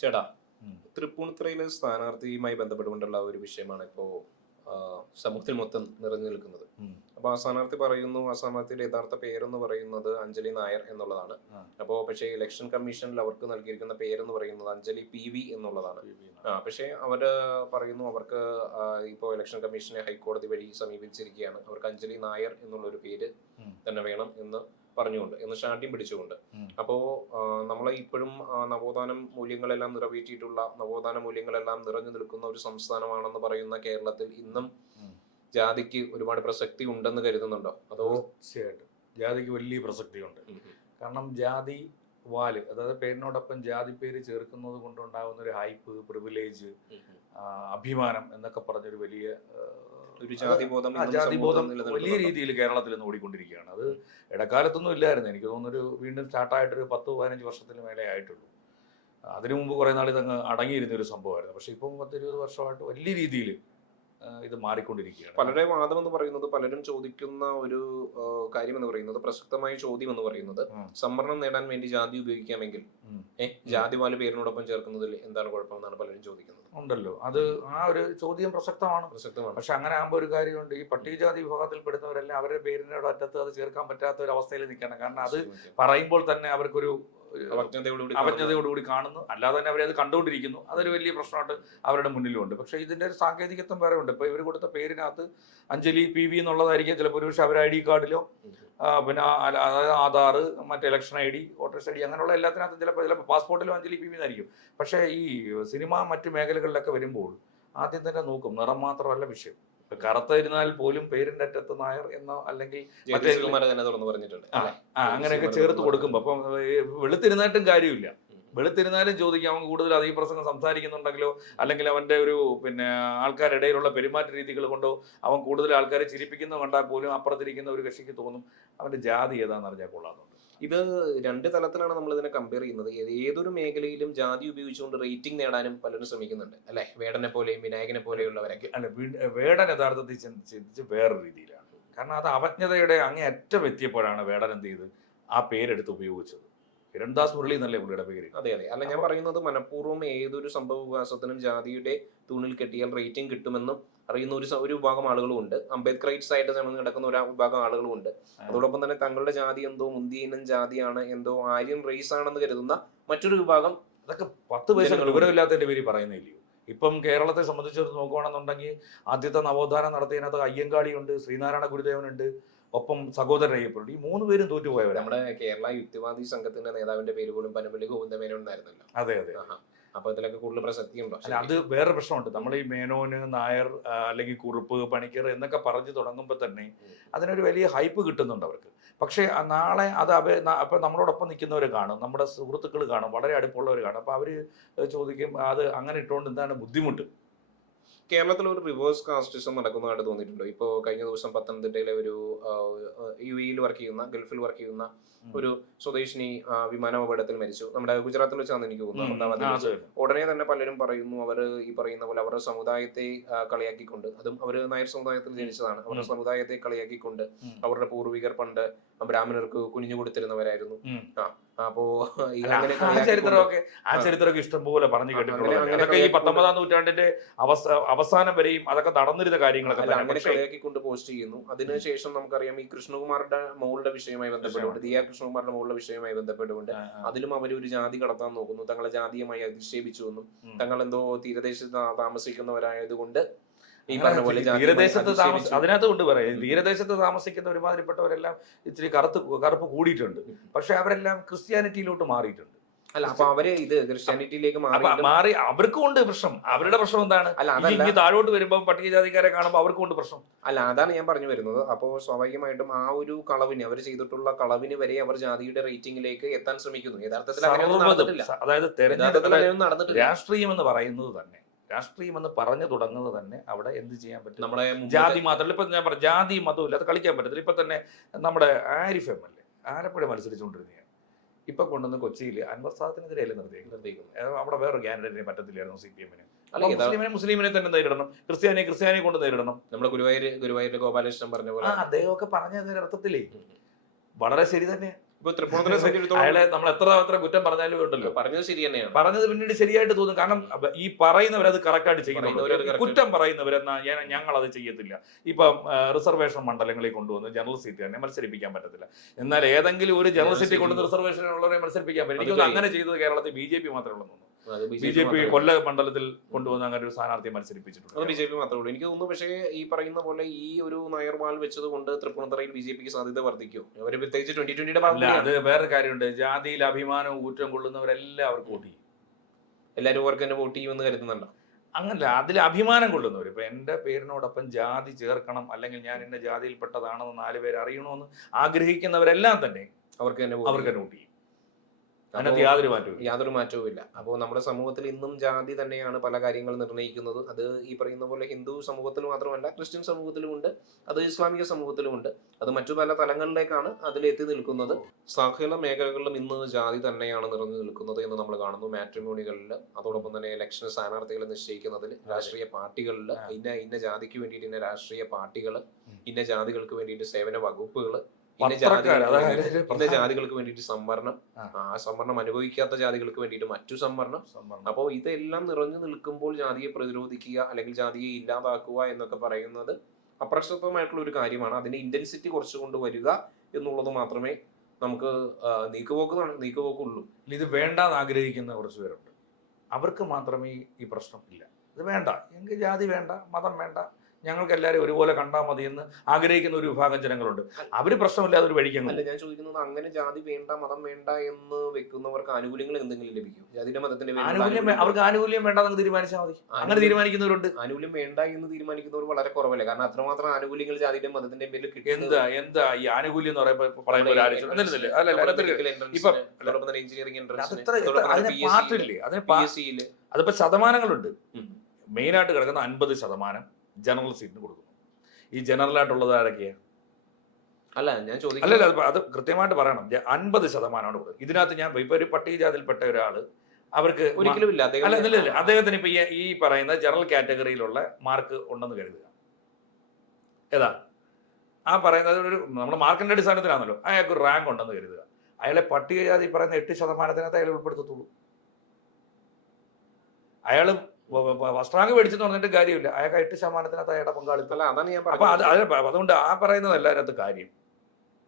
ചേട്ടാ, തൃപ്പൂണിത്തുറയിലെ സ്ഥാനാർത്ഥിയുമായി ബന്ധപ്പെട്ടുകൊണ്ടുള്ള ഒരു വിഷയമാണ് ഇപ്പോൾ സമൂഹത്തിൽ മൊത്തം നിറഞ്ഞു നിൽക്കുന്നത്. അപ്പോൾ ആ സ്ഥാനാർത്ഥി പറയുന്നു, ആ സ്ഥാനാർത്ഥിയുടെ യഥാർത്ഥ പേരെന്ന് പറയുന്നത് അഞ്ജലി നായർ എന്നുള്ളതാണ്. അപ്പോൾ പക്ഷേ ഇലക്ഷൻ കമ്മീഷനിൽ അവർക്ക് നൽകിയിരിക്കുന്ന പേരെന്ന് പറയുന്നത് അഞ്ജലി PV എന്നുള്ളതാണ്. പക്ഷേ അവര് പറയുന്നു അവർക്ക് ഇപ്പോൾ ഇലക്ഷൻ കമ്മീഷനെ ഹൈക്കോടതി വഴി സമീപിച്ചിരിക്കുകയാണ്, അവർക്ക് അഞ്ജലി നായർ എന്നുള്ളൊരു പേര് തന്നെ വേണം എന്ന് പറഞ്ഞുകൊണ്ട്, എന്ന് ശാഠ്യം പിടിച്ചുകൊണ്ട്. അപ്പോ നമ്മളെ ഇപ്പോഴും നവോത്ഥാനം മൂല്യങ്ങളെല്ലാം നിറവേറ്റിയിട്ടുള്ള, നവോത്ഥാന മൂല്യങ്ങളെല്ലാം നിറഞ്ഞു നിൽക്കുന്ന ഒരു സംസ്ഥാനമാണെന്ന് പറയുന്ന കേരളത്തിൽ ഇന്നും ജാതിക്ക് ഒരുപാട് പ്രസക്തി ഉണ്ടെന്ന് കരുതുന്നുണ്ടോ? അതോ? തീർച്ചയായിട്ടും ജാതിക്ക് വലിയ പ്രസക്തിയുണ്ട്. കാരണം ജാതി വാല്, അതായത് പേരിനോടൊപ്പം ജാതി പേര് ചേർക്കുന്നത് കൊണ്ടുണ്ടാകുന്ന ഒരു ഹൈപ്പ്, പ്രിവിലേജ്, അഭിമാനം എന്നൊക്കെ പറഞ്ഞൊരു വലിയ ജാതിബോധം വലിയ രീതിയിൽ കേരളത്തിൽ നിന്ന് ഓടിക്കൊണ്ടിരിക്കുകയാണ്. അത് ഇടക്കാലത്തൊന്നും ഇല്ലായിരുന്നു. എനിക്ക് തോന്നുന്നൊരു വീണ്ടും സ്റ്റാർട്ടായിട്ടൊരു 10-15 വർഷത്തിന് മേലെ ആയിട്ടുള്ളൂ. അതിനു മുമ്പ് കുറെ നാൾ ഇതങ്ങ് അടങ്ങിയിരുന്ന ഒരു സംഭവമായിരുന്നു. പക്ഷെ ഇപ്പം 10-20 വർഷമായിട്ട് വലിയ രീതിയിൽ ഇത് മാറിക്കൊണ്ടിരിക്കുകയാണ്. പലരുടെ വാദം എന്ന് പറയുന്നത്, പലരും ചോദിക്കുന്ന ഒരു കാര്യം എന്ന് പറയുന്നത്, പ്രസക്തമായ ചോദ്യം എന്ന് പറയുന്നത്, സംവരണം നേടാൻ വേണ്ടി ജാതി ഉപയോഗിക്കാമെങ്കിൽ ജാതി വാല് പേരിനോടൊപ്പം ചേർക്കുന്നതിൽ എന്താണ് കുഴപ്പമെന്നാണ് പലരും ചോദിക്കുന്നത്. ഉണ്ടല്ലോ, അത് ആ ഒരു ചോദ്യം പ്രസക്തമാണ്. പക്ഷെ അങ്ങനെ ആകുമ്പോൾ ഒരു കാര്യമുണ്ട്, ഈ പട്ടികജാതി വിഭാഗത്തിൽപ്പെടുന്നവരെല്ലാം അവരുടെ പേരിനോട് അറ്റത്ത് അത് ചേർക്കാൻ പറ്റാത്ത ഒരു അവസ്ഥയിൽ നിൽക്കണം. കാരണം അത് പറയുമ്പോൾ തന്നെ അവർക്കൊരു അവജ്ഞതയോടുകൂടി കാണുന്നു, അല്ലാതെ തന്നെ അവരത് കണ്ടുകൊണ്ടിരിക്കുന്നു. അതൊരു വലിയ പ്രശ്നമായിട്ട് അവരുടെ മുന്നിലുണ്ട്. പക്ഷേ ഇതിന്റെ ഒരു സാങ്കേതികത്വം വേറെ ഉണ്ട്. ഇപ്പൊ ഇവർ കൊടുത്ത പേരിനകത്ത് അഞ്ജലി PV എന്നുള്ളതായിരിക്കും ചിലപ്പോൾ ഒരു പക്ഷേ അവർ ID കാർഡിലോ പിന്നെ അതായത് ആധാർ, മറ്റേ ഇലക്ഷൻ ID, വോട്ടേഴ്സ് ID, അങ്ങനെയുള്ള എല്ലാത്തിനകത്തും ചിലപ്പോൾ പാസ്പോർട്ടിലും അഞ്ജലി PV എന്നായിരിക്കും. പക്ഷേ ഈ സിനിമ മറ്റു മേഖലകളിലൊക്കെ വരുമ്പോൾ ആദ്യം തന്നെ നോക്കും, നിറം മാത്രമല്ല വിഷയം. കറുത്തിരുന്നാൽ പോലും പേരിന്റെ അറ്റത്ത് നായർ എന്നോ അല്ലെങ്കിൽ അങ്ങനെയൊക്കെ ചേർത്ത് കൊടുക്കുമ്പോ, അപ്പം വെളുത്തിരുന്നായിട്ടും കാര്യമില്ല. വെളുത്തിരുന്നാലും ചോദിക്കാം, അവൻ കൂടുതൽ അധിക പ്രസംഗം സംസാരിക്കുന്നുണ്ടെങ്കിലോ, അല്ലെങ്കിൽ അവന്റെ ഒരു പിന്നെ ആൾക്കാരിടയിലുള്ള പെരുമാറ്റ രീതികൾ കൊണ്ടോ അവൻ കൂടുതൽ ആൾക്കാരെ ചിരിപ്പിക്കുന്ന കണ്ടാൽ പോലും അപ്പുറത്തിരിക്കുന്ന ഒരു കക്ഷിക്ക് തോന്നും അവന്റെ ജാതി ഏതാണെന്ന് അറിഞ്ഞാൽ കൊള്ളാന്നുണ്ട്. ഇത് രണ്ട് തലത്തിലാണ് നമ്മൾ ഇതിനെ കമ്പയർ ചെയ്യുന്നത്. ഏതൊരു മേഖലയിലും ജാതി ഉപയോഗിച്ചുകൊണ്ട് റേറ്റിംഗ് നേടാനും പലരും ശ്രമിക്കുന്നുണ്ട്, അല്ലെ? വേടനെ പോലെയും വിനായകനെ പോലെയുള്ളവരൊക്കെ. അല്ല, വേടൻ യഥാർത്ഥത്തിൽ ചിന്തിച്ച് വേറൊരു രീതിയിലാണ്. കാരണം അത് അവജ്ഞതയുടെ അങ്ങേയറ്റം എത്തിയപ്പോഴാണ് വേടൻ എന്ത് ചെയ്ത് ആ പേരെടുത്ത് ഉപയോഗിച്ചത്. കിരൺദാസ് മുരളി എന്നല്ലേ പുള്ളിയുടെ പേര്? അതെ അതെ. അല്ല, ഞാൻ പറയുന്നത് മനഃപൂർവ്വം ഏതൊരു സംഭവ വികാസത്തിനും ജാതിയുടെ തൂണിൽ കെട്ടിയാൽ റേറ്റിംഗ് കിട്ടുമെന്നും അറിയുന്ന ഒരു വിഭാഗം ആളുകളും ഉണ്ട്. അംബേദ്കറൈറ്റ്സ് ആയിട്ട് ചേർന്ന് കിടക്കുന്ന ഒരു വിഭാഗം ആളുകളും ഉണ്ട്. അതോടൊപ്പം തന്നെ തങ്ങളുടെ ജാതി എന്തോ മുന്തിയനും ജാതിയാണ്, എന്തോ ആര്യൻ റേസ് ആണെന്ന് കരുതുന്ന മറ്റൊരു വിഭാഗം. അതൊക്കെ 10 പൈസ വിവരമില്ലാത്തതിന്റെ പേര് പറയുന്നില്ലയോ. ഇപ്പം കേരളത്തെ സംബന്ധിച്ച് നോക്കുകയാണെന്നുണ്ടെങ്കിൽ ആദ്യത്തെ നവോത്ഥാനം നടത്തിയതിനകത്ത് അയ്യങ്കാളിയുണ്ട്, ശ്രീനാരായണ ഗുരുദേവനുണ്ട്, ഒപ്പം സഹോദരൻ അയ്യപ്പനുണ്ട്. ഈ 3 പേരും തോറ്റുപോയവർ. നമ്മുടെ കേരള യുക്തിവാദി സംഘത്തിന്റെ നേതാവിന്റെ പേര് പോലും പനമ്പള്ളി ഗോവിന്ദമേനോൻ എന്നായിരുന്നല്ലോ. അതെ അതെ. അപ്പൊ ഇതിലൊക്കെ കൂടുതൽ പ്രസക്തി ഉണ്ടോ? അല്ല, അത് വേറെ പ്രശ്നമുണ്ട്. നമ്മൾ ഈ മേനോന്, നായർ, അല്ലെങ്കിൽ കുറുപ്പ്, പണിക്കർ എന്നൊക്കെ പറഞ്ഞു തുടങ്ങുമ്പോൾ തന്നെ അതിനൊരു വലിയ ഹൈപ്പ് കിട്ടുന്നുണ്ട് അവർക്ക്. പക്ഷേ നാളെ അത് അപ്പം നമ്മളോടൊപ്പം നിൽക്കുന്നവർ കാണും, നമ്മുടെ സുഹൃത്തുക്കൾ കാണും, വളരെ അടുപ്പമുള്ളവർ കാണും. അപ്പോൾ അവർ ചോദിക്കും, അത് അങ്ങനെ ഇട്ടുകൊണ്ട് എന്താണ് ബുദ്ധിമുട്ട്? കേരളത്തിൽ ഒരു റിവേഴ്സ് കാസ്റ്റിസം നടക്കുന്നതായിട്ട് തോന്നിയിട്ടുണ്ടോ? ഇപ്പോൾ കഴിഞ്ഞ ദിവസം പത്തനംതിട്ടയിലെ ഒരു UAE വർക്ക് ചെയ്യുന്ന, ഗൾഫിൽ വർക്ക് ചെയ്യുന്ന ഒരു സ്വദേശിനി വിമാനാപകടത്തിൽ മരിച്ചു. നമ്മുടെ ഗുജറാത്തിൽ വെച്ചാണ് എനിക്ക് തോന്നുന്നത്. ഉടനെ തന്നെ പലരും പറയുന്നു, അവർ ഈ പറയുന്ന പോലെ അവരുടെ സമുദായത്തെ കളിയാക്കിക്കൊണ്ട്, അതും അവർ നായർ സമുദായത്തിൽ ജനിച്ചതാണ്, അവരുടെ സമുദായത്തെ കളിയാക്കിക്കൊണ്ട് അവരുടെ പൂർവികർ പണ്ട് ബ്രാഹ്മണർക്ക് കുനിഞ്ഞു കൊടുത്തിരുന്നവരായിരുന്നു. അപ്പോ ചരിത്രമൊക്കെ ഇഷ്ടംപോലെ പറഞ്ഞു കേട്ടിട്ടുണ്ട്. അതൊക്കെ ഈ 19-ാം നൂറ്റാണ്ടിന്റെ അവസാനം വരെയും അതൊക്കെ നടന്നിരുന്ന കാര്യങ്ങളൊക്കെ അങ്ങനെ കളിയാക്കിക്കൊണ്ട് പോസ്റ്റ് ചെയ്യുന്നു. അതിനുശേഷം നമുക്കറിയാം, ഈ കൃഷ്ണകുമാറിന്റെ മോളുടെ വിഷയവുമായി ബന്ധപ്പെട്ടുകൊണ്ട്, ദിയ കൃഷ്ണകുമാറിന്റെ മോളുടെ വിഷയവുമായി ബന്ധപ്പെട്ടുകൊണ്ട് അതിലും അവർ ഒരു ജാതി കടത്താൻ നോക്കുന്നു. തങ്ങളെ ജാതീയമായി അധിക്ഷേപിച്ചു എന്നും, തങ്ങൾ എന്തോ തീരദേശത്ത് താമസിക്കുന്നവരായതുകൊണ്ട് ഈ പറഞ്ഞ പോലെ അതിനകത്ത് കൊണ്ട് പറയാം, തീരദേശത്ത് താമസിക്കുന്ന ഒരുമാതിരിപ്പെട്ടവരെല്ലാം ഇച്ചിരി കറുപ്പ് കൂടിയിട്ടുണ്ട്. പക്ഷെ അവരെല്ലാം ക്രിസ്ത്യാനിറ്റിയിലോട്ട് മാറിയിട്ടുണ്ട്. അല്ല, അപ്പൊ അവര് ഇത് ക്രിസ്ത്യാനിറ്റിയിലേക്ക് മാറി. അവർക്കും ഉണ്ട് പ്രശ്നം. അവരുടെ പ്രശ്നം എന്താണ്? അല്ല, താഴോട്ട് വരുമ്പോൾ പട്ടികജാതിക്കാരെ കാണുമ്പോൾ അവർക്കും ഉണ്ട് പ്രശ്നം. അല്ല, അതാണ് ഞാൻ പറഞ്ഞു വരുന്നത്. അപ്പോൾ സ്വാഭാവികമായിട്ടും ആ ഒരു കളവിന്, അവർ ചെയ്തിട്ടുള്ള കളവിന് വരെ അവർ ജാതിയുടെ റേറ്റിംഗിലേക്ക് എത്താൻ ശ്രമിക്കുന്നു. യഥാർത്ഥത്തിൽ അതായത് തെരഞ്ഞെടുപ്പ് രാഷ്ട്രീയം എന്ന് പറയുന്നത് തന്നെ, രാഷ്ട്രീയം എന്ന് പറഞ്ഞു തുടങ്ങുന്നത് തന്നെ അവിടെ എന്ത് ചെയ്യാൻ പറ്റും? നമ്മുടെ ജാതി മാത്രമല്ല, ഇപ്പൊ ഞാൻ പറഞ്ഞു ജാതി മതവും ഇല്ലാതെ കളിക്കാൻ പറ്റത്തില്ല. ഇപ്പൊ തന്നെ നമ്മുടെ ആരിഫ് MLA ആലപ്പുഴ മത്സരിച്ചുകൊണ്ടിരുന്നതാണ്. ഇപ്പൊ കൊണ്ടുവന്ന് കൊച്ചിയിൽ അൻവർ സാദത്തിനെതിരെയല്ലേ നിർത്തിയിരിക്കുന്നത്. അവിടെ വേറൊരു കാൻഡിഡേറ്റിനെ പറ്റത്തില്ലായിരുന്നു CPM-ന്. മുസ്ലിമിനെ തന്നെ നേരിടണം, ക്രിസ്ത്യാനിയെ കൊണ്ട് നേരിടണം. നമ്മുടെ ഗുരുവായൂർ ഗോപാലകൃഷ്ണൻ പറഞ്ഞ പോലെ അദ്ദേഹമൊക്കെ പറഞ്ഞ അർത്ഥത്തിലേ വളരെ ശരി തന്നെ. ഇപ്പൊ തൃപ്പൂണിത്തുറയെ സംബന്ധിച്ചിടത്തോളം അയാളെ നമ്മൾ എത്ര കുറ്റം പറഞ്ഞാലും ഉണ്ടല്ലോ, പറഞ്ഞത് ശരി തന്നെയാണ്. പറഞ്ഞത് പിന്നീട് ശരിയായിട്ട് തോന്നും. കാരണം ഈ പറയുന്നവരത് കറക്റ്റായിട്ട് പറയുന്നവരത് ചെയ്യുന്നവർ, correct. കുറ്റം പറയുന്നവരെന്നാ ഞങ്ങൾ അത് ചെയ്യത്തില്ല. ഇപ്പം റിസർവേഷൻ മണ്ഡലങ്ങളിൽ കൊണ്ടുവന്ന് ജനറൽ സീറ്റ് തന്നെ മത്സരിപ്പിക്കാൻ പറ്റത്തില്ല. എന്നാൽ ഏതെങ്കിലും ഒരു ജനറൽ സീറ്റ് കൊണ്ടുവന്ന് റിസർവേഷൻ ഉള്ളവരെ മത്സരിപ്പിക്കാൻ പറ്റും. എനിക്ക് അങ്ങനെ ചെയ്തത് കേരളത്തിൽ BJP മാത്രമേ ഉള്ളൂ. BJP കൊല്ല മണ്ഡലത്തിൽ കൊണ്ടുവന്ന് അങ്ങനെ ഒരു സ്ഥാനാർത്ഥിയെ മത്സരിപ്പിച്ചിട്ടുണ്ട്. അത് BJP മാത്രമേ ഉള്ളൂ എനിക്ക് തോന്നുന്നു. പക്ഷേ ഈ പറയുന്ന പോലെ ഈ ഒരു നായർമാൽ വെച്ചത് കൊണ്ട് തൃപ്പൂണിത്തുറയിൽ BJPക്ക് സാധ്യത വർദ്ധിക്കും. അവര് പ്രത്യേകിച്ച് 2020 അല്ല, അത് വേറെ കാര്യമുണ്ട്. ജാതിയിൽ അഭിമാനവും ഊറ്റം കൊള്ളുന്നവരെല്ലാവർക്കും വോട്ട് ചെയ്യും. എല്ലാവരും അവർക്ക് തന്നെ വോട്ട് ചെയ്യുമെന്ന് കരുതുന്നുണ്ടോ? അങ്ങനല്ല, അതിൽ അഭിമാനം കൊള്ളുന്നവർ. ഇപ്പൊ എൻ്റെ പേരിനോടൊപ്പം ജാതി ചേർക്കണം, അല്ലെങ്കിൽ ഞാൻ എന്റെ ജാതിയിൽപ്പെട്ടതാണെന്ന് 4 പേര് അറിയണമെന്ന് ആഗ്രഹിക്കുന്നവരെല്ലാം തന്നെ അവർക്ക് തന്നെ വോട്ട് ചെയ്യും. അതിനകത്ത് യാതൊരു മാറ്റവും ഇല്ല. അപ്പോൾ നമ്മുടെ സമൂഹത്തിൽ ഇന്നും ജാതി തന്നെയാണ് പല കാര്യങ്ങൾ നിർണ്ണയിക്കുന്നത്. അത് ഈ പറയുന്ന പോലെ ഹിന്ദു സമൂഹത്തിൽ മാത്രമല്ല, ക്രിസ്ത്യൻ സമൂഹത്തിലുമുണ്ട്, അത് ഇസ്ലാമിക സമൂഹത്തിലുമുണ്ട്. അത് മറ്റു പല തലങ്ങളിലേക്കാണ് അതിലെത്തി നിൽക്കുന്നത്. സകല മേഖലകളിലും ഇന്ന് ജാതി തന്നെയാണ് നിറഞ്ഞു നിൽക്കുന്നത് എന്ന് നമ്മൾ കാണുന്നു. മാട്രിമോണികളിൽ, അതോടൊപ്പം തന്നെ ഇലക്ഷൻ സ്ഥാനാർത്ഥികളെ നിശ്ചയിക്കുന്നതിൽ, രാഷ്ട്രീയ പാർട്ടികളിൽ ഇന്ന ജാതിക്ക് വേണ്ടിയിട്ട് ഇന്ന രാഷ്ട്രീയ പാർട്ടികൾ, ഇന്ന ജാതികൾക്ക് വേണ്ടിയിട്ട് സേവന വകുപ്പുകൾ, ഇന്ന ജാതികൾക്ക് വേണ്ടിയിട്ട് സംവരണം, ആ സംവരണം അനുഭവിക്കാത്ത ജാതികൾക്ക് വേണ്ടിയിട്ട് മറ്റു സംവരണം. അപ്പോൾ ഇതെല്ലാം നിറഞ്ഞു നിൽക്കുമ്പോൾ ജാതിയെ പ്രതിരോധിക്കുക അല്ലെങ്കിൽ ജാതിയെ ഇല്ലാതാക്കുക എന്നൊക്കെ പറയുന്നത് അപ്രസക്തമായിട്ടുള്ള ഒരു കാര്യമാണ്. അതിന്റെ ഇന്റൻസിറ്റി കുറച്ചുകൊണ്ട് വരിക എന്നുള്ളത് മാത്രമേ നമുക്ക് നീക്കുപോക്കുള്ളൂ. ഇത് വേണ്ടാന്ന് ആഗ്രഹിക്കുന്ന കുറച്ച് പേരുണ്ട്. അവർക്ക് മാത്രമേ ഈ പ്രശ്നം ഇല്ല. ഇത് വേണ്ട, എനിക്ക് ജാതി വേണ്ട, മതം വേണ്ട, ഞങ്ങൾക്ക് എല്ലാവരും ഒരുപോലെ കണ്ടാൽ മതി എന്ന് ആഗ്രഹിക്കുന്ന ഒരു വിഭാഗം ജനങ്ങളുണ്ട്. അവര് പ്രശ്നമില്ലാതെ ഒരു വഴിക്കല്ല. ഞാൻ ചോദിക്കുന്നത്, അങ്ങനെ ജാതി വേണ്ട, മതം വേണ്ട എന്ന് വെക്കുന്നവർക്ക് ആനുകൂല്യങ്ങൾ എന്തെങ്കിലും ലഭിക്കും? ജാതിയുടെ മതത്തിന്റെ അവർക്ക് ആനുകൂല്യം വേണ്ടെന്ന് തീരുമാനിച്ചാൽ മതി. അങ്ങനെ തീരുമാനിക്കുന്നവരുണ്ട്. ആനുകൂല്യം വേണ്ട എന്ന് തീരുമാനിക്കുന്നവർ വളരെ കുറവല്ലേ? കാരണം അത്രമാത്രം ആനുകൂല്യങ്ങൾ ജാതിയുടെ മതത്തിന്റെ പേരിൽ കിട്ടും. എന്താ ഈ ആനുകൂല്യം എന്ന് പറയുമ്പോൾ എഞ്ചിനീയറിംഗ് അതിപ്പോ ശതമാനങ്ങളുണ്ട്. മെയിനായിട്ട് കിടക്കുന്ന 50% ജനറൽ സീറ്റിന് കൊടുക്കുന്നു. ഈ ജനറൽ ആയിട്ടുള്ളത് ആരൊക്കെയാണ്? അല്ല, ഞാൻ ചോദിക്കുന്നത് അല്ലല്ല, അത് കൃത്യമായിട്ട് പറയണം. 50% കൊടുക്കും. ഇതിനകത്ത് ഞാൻ ഇപ്പൊ ഒരു പട്ടികജാതിയിൽപ്പെട്ട ഒരാള്, അവർക്ക് ഒരിക്കലും ഇല്ല. അദ്ദേഹത്തിന് ഇപ്പൊ ഈ പറയുന്ന ജനറൽ കാറ്റഗറിയിലുള്ള മാർക്ക് ഉണ്ടെന്ന് കരുതുക. ഏതാ ആ പറയുന്നത്? ഒരു നമ്മുടെ മാർക്കിന്റെ അടിസ്ഥാനത്തിലാണല്ലോ. അയാൾക്ക് ഒരു റാങ്ക് ഉണ്ടെന്ന് കരുതുക. അയാളെ പട്ടികജാതി പറയുന്ന 8% അയാൾ ഉൾപ്പെടുത്തത്തുള്ളൂ. അയാൾ ഫസ്റ്റ് റാങ്ക് മേടിച്ചെന്ന് പറഞ്ഞിട്ട് കാര്യമില്ല. അയാൾക്ക് 8% അയാളുടെ പങ്കാളിത്തം. അപ്പൊ അതുകൊണ്ട് ആ പറയുന്നതല്ല അതിനകത്ത് കാര്യം.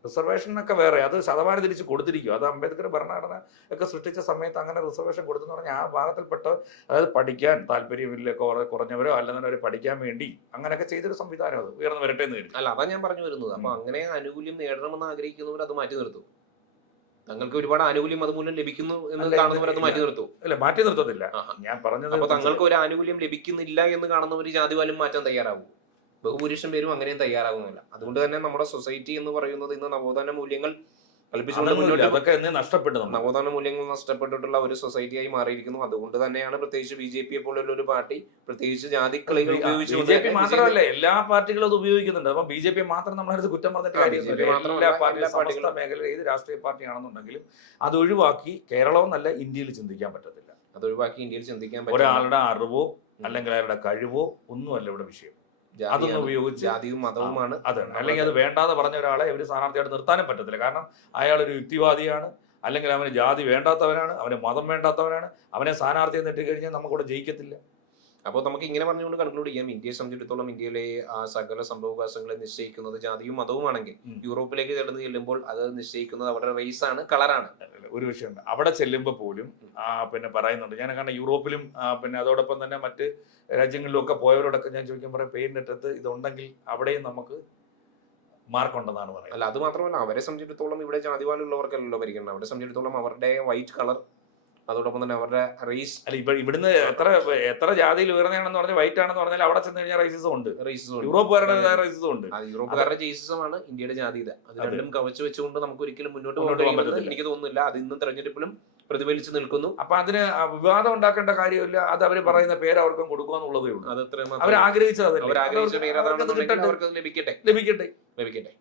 റിസർവേഷനൊക്കെ വേറെ, അത് ശതമാനം തിരിച്ച് കൊടുത്തിരിക്കും. അത് അംബേദ്കർ ഭരണഘടന ഒക്കെ സൃഷ്ടിച്ച സമയത്ത് അങ്ങനെ റിസർവേഷൻ കൊടുത്തെന്ന് പറഞ്ഞാൽ ആ ഭാഗത്തിൽപ്പെട്ട, അതായത് പഠിക്കാൻ താല്പര്യമില്ല കുറഞ്ഞവരോ അല്ലെന്നവർ പഠിക്കാൻ വേണ്ടി അങ്ങനെയൊക്കെ ചെയ്തൊരു സംവിധാനം അത് ഉയർന്നു വരട്ടെ എന്ന് കരുതി. അല്ല, അതാ ഞാൻ പറഞ്ഞു വരുന്നത്. അപ്പൊ അങ്ങനെ ആനുകൂല്യം നേടണമെന്ന് ആഗ്രഹിക്കുന്നവർ അത് മാറ്റി നിർത്തും. തങ്ങൾക്ക് ഒരുപാട് ആനുകൂല്യം അതുമൂലം ലഭിക്കുന്നു എന്ന് കാണുന്നവർ അത് മാറ്റി നിർത്തും. അല്ല, മാറ്റി നിർത്തത്തില്ല. ഞാൻ പറഞ്ഞത്, അപ്പൊ തങ്ങൾക്ക് ഒരു ആനുകൂല്യം ലഭിക്കുന്നില്ല എന്ന് കാണുന്നവർ ജാതിവാലും മാറ്റാൻ തയ്യാറാവും. ബഹുഭൂരിഷം പേരും അങ്ങനെയും തയ്യാറാകുന്നില്ല. അതുകൊണ്ട് തന്നെ നമ്മുടെ സൊസൈറ്റി എന്ന് പറയുന്നത് ഇന്ന് നവോത്ഥാന മൂല്യങ്ങൾ നവോത്ഥാന മൂല്യങ്ങൾ നഷ്ടപ്പെട്ടിട്ടുള്ള ഒരു സൊസൈറ്റിയായി മാറിയിരിക്കുന്നു. അതുകൊണ്ട് തന്നെയാണ് പ്രത്യേകിച്ച് BJP പോലുള്ള ഒരു പാർട്ടി പ്രത്യേകിച്ച് ജാതിക്കളെ BJP മാത്രമല്ല എല്ലാ പാർട്ടികളും അത് ഉപയോഗിക്കുന്നുണ്ട്. അപ്പൊ BJP മാത്രം നമ്മളത് കുറ്റം പറഞ്ഞിട്ട് കാര്യമില്ല. മേഖല ഏത് രാഷ്ട്രീയ പാർട്ടിയാണെന്നുണ്ടെങ്കിലും അത് ഒഴിവാക്കി കേരളമെന്നല്ല ഇന്ത്യയിൽ ചിന്തിക്കാൻ പറ്റത്തില്ല. അത് ഒഴിവാക്കി ഇന്ത്യയിൽ ചിന്തിക്കാൻ പറ്റില്ല. ഒരാളുടെ അറിവോ അല്ലെങ്കിൽ അയാളുടെ കഴിവോ ഒന്നുമല്ല ഇവിടെ വിഷയം. അതൊന്നും ഉപയോഗിച്ച് ജാതിയും മതവുമാണ് അതാണ്. അല്ലെങ്കിൽ അത് വേണ്ടാന്ന് പറഞ്ഞ ഒരാളെ ഇവര് സ്ഥാനാർത്ഥിയായിട്ട് നിർത്താനും പറ്റത്തില്ല. കാരണം അയാളൊരു യുക്തിവാദിയാണ്, അല്ലെങ്കിൽ അവന് ജാതി വേണ്ടാത്തവനാണ്, അവന് മതം വേണ്ടാത്തവനാണ്. അവനെ സ്ഥാനാർത്ഥിയെ നെട്ടിക്കഴിഞ്ഞാൽ നമുക്കിവിടെ ജയിക്കത്തില്ല. അപ്പോൾ നമുക്ക് ഇങ്ങനെ പറഞ്ഞുകൊണ്ട് കൺക്ലൂഡ് ചെയ്യാം, ഇന്ത്യയെ സംബന്ധിച്ചിടത്തോളം ഇന്ത്യയിലെ ആ സകല സംഭവവികാസങ്ങളെ നിശ്ചയിക്കുന്നത് ജാതിയും മതവുമാണെങ്കിൽ യൂറോപ്പിലേക്ക് കടന്നു ചെല്ലുമ്പോൾ അത് നിശ്ചയിക്കുന്നത് അവരുടെ റേസാണ്, കളറാണ്. ഒരു വിഷയമുണ്ട്. അവിടെ ചെല്ലുമ്പോൾ പോലും പിന്നെ പറയുന്നുണ്ട്. ഞാൻ കാരണം യൂറോപ്പിലും പിന്നെ അതോടൊപ്പം തന്നെ മറ്റ് രാജ്യങ്ങളിലും ഒക്കെ പോയവരോടൊക്കെ ഞാൻ ചോദിക്കാൻ പറയാം, പേരിനറ്റത്ത് ഇതുണ്ടെങ്കിൽ അവിടെയും നമുക്ക് മാർക്കുണ്ടെന്നാണ് പറയുന്നത്. അല്ല, അത് മാത്രമല്ല, അവരെ സംബന്ധിച്ചിടത്തോളം ഇവിടെ ജാതിവാലുള്ളവർക്കല്ലോ പരിഗണന. അവരെ സംബന്ധിച്ചിടത്തോളം അവരുടെ വൈറ്റ് കളർ, അതോടൊപ്പം തന്നെ അവരുടെ റേസ്. അല്ല, ഇവിടുന്ന് എത്ര ജാതിയിൽ ഉയർന്നതാണെന്ന് പറഞ്ഞാൽ വൈറ്റ് ആണെന്ന് പറഞ്ഞാൽ അവിടെ ചെന്ന് കഴിഞ്ഞാൽ റേസിസം ഉണ്ട്. യൂറോപ്പുകാരുടെ റേസിസം ഉണ്ട്. യൂറോപ്പുകാരുടെ ജേസിസമാണ് ഇന്ത്യയുടെ ജാതീയത. അത് രണ്ടും കവച്ചു വെച്ചുകൊണ്ട് നമുക്ക് ഒരിക്കലും മുന്നോട്ട് പോകാൻ പറ്റും എനിക്ക് തോന്നുന്നില്ല. അത് ഇന്നും തെരഞ്ഞെടുപ്പിലും പ്രതിഫലിച്ച് നിൽക്കുന്നു. അപ്പൊ അതിന് വിവാദം ഉണ്ടാക്കേണ്ട കാര്യമില്ല. അത് അവർ പറയുന്ന പേര് അവർക്കും കൊടുക്കുക എന്നുള്ളതേ ഉള്ളൂ. അവർ ആഗ്രഹിച്ചത് ലഭിക്കട്ടെ.